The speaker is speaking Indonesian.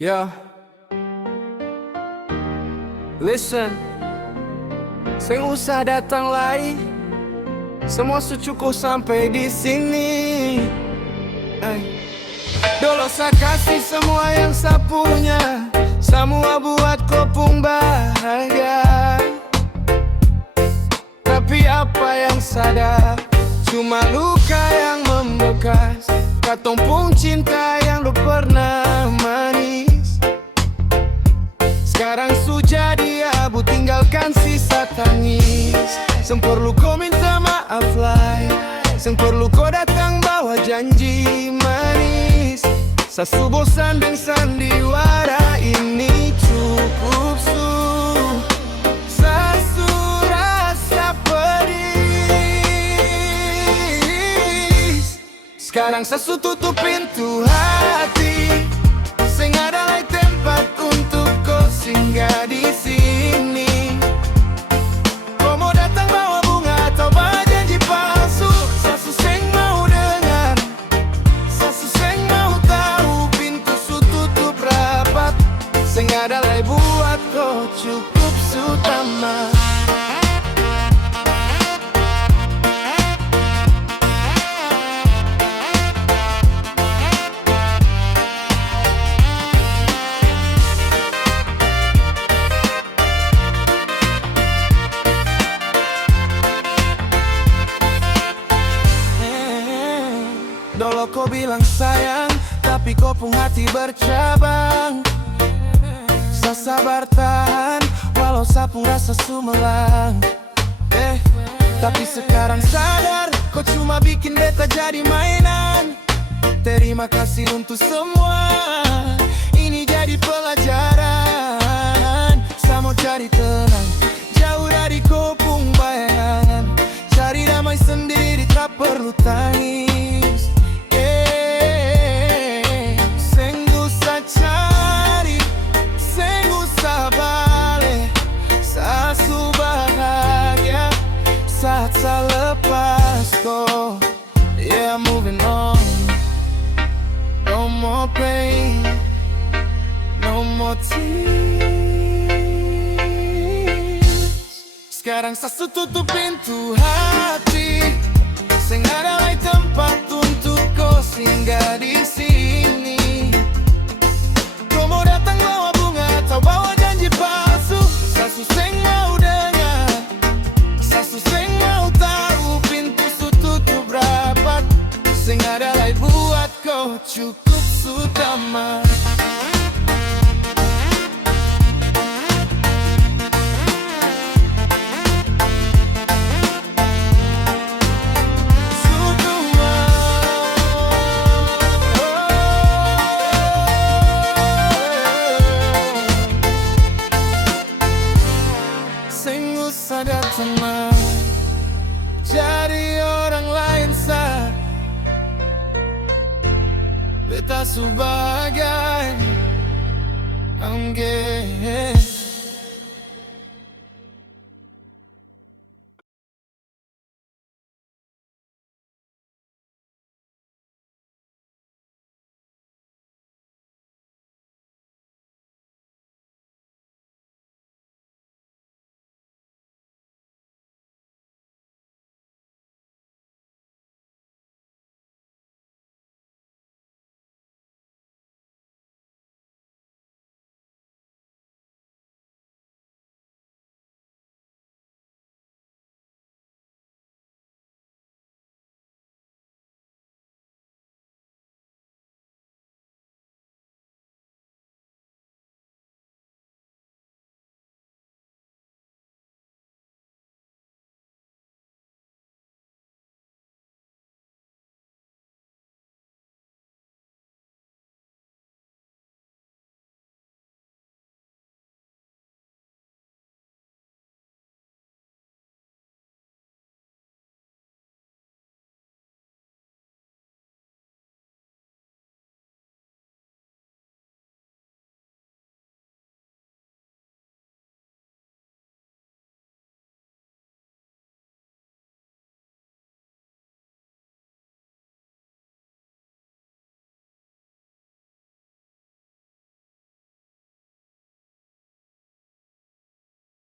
Yeah, listen, sing usah datang lagi, semua secukup sampai di sini. Ay. Dulu saya kasih semua yang saya punya, semua buat kau pun bahagia. Tapi apa yang sadar, cuma luka yang membekas. Katong pun cinta yang lu pernah manis, sekarang sudah jadi abu, tinggalkan sisa tangis. Seng perlu kau minta maaf lah, seng perlu kau datang bawa janji manis. Sasu bosan dan sandiwara ini cukup su. Sasu rasa pedih, sekarang sasu tutup pintu hati. Seng ada lagi tempat untuk kau singgah di sini. Kau mau datang bawa bunga atau bawa janji palsu, sasu seng mau dengar, sasu seng mau tahu. Pintu su tutup rapat, seng ada lagi buat kau, cukup su tamat. Dulu kau bilang sayang, tapi kau pun hati bercabang. Sa sabar tahan, walau sa pun rasa sumelang. Tapi sekarang sadar, kau cuma bikin beta jadi mainan. Terima kasih untuk semua, ini jadi pelajaran. Sa mau cari tenang, jauh dari kau pun bayangan. Cari damai sendiri, tak perlu tangis. Saat saya lepas kau, yeah, moving on. No more pain, no more tears. Sekarang saya tutup pintu hati, seng ada lagi tempat untuk kau singgah di sini. Kau mau datang bawa bunga atau bawa janji palsu, sasu seng mau dengar, sasu seng mau tahu. Pintu su tutup rapat, seng ada lagi buat kau, cukup su tamat. Su tamat. Seng usah datang lagi, jadi orang lain sah. Beta sebagai I'm gay.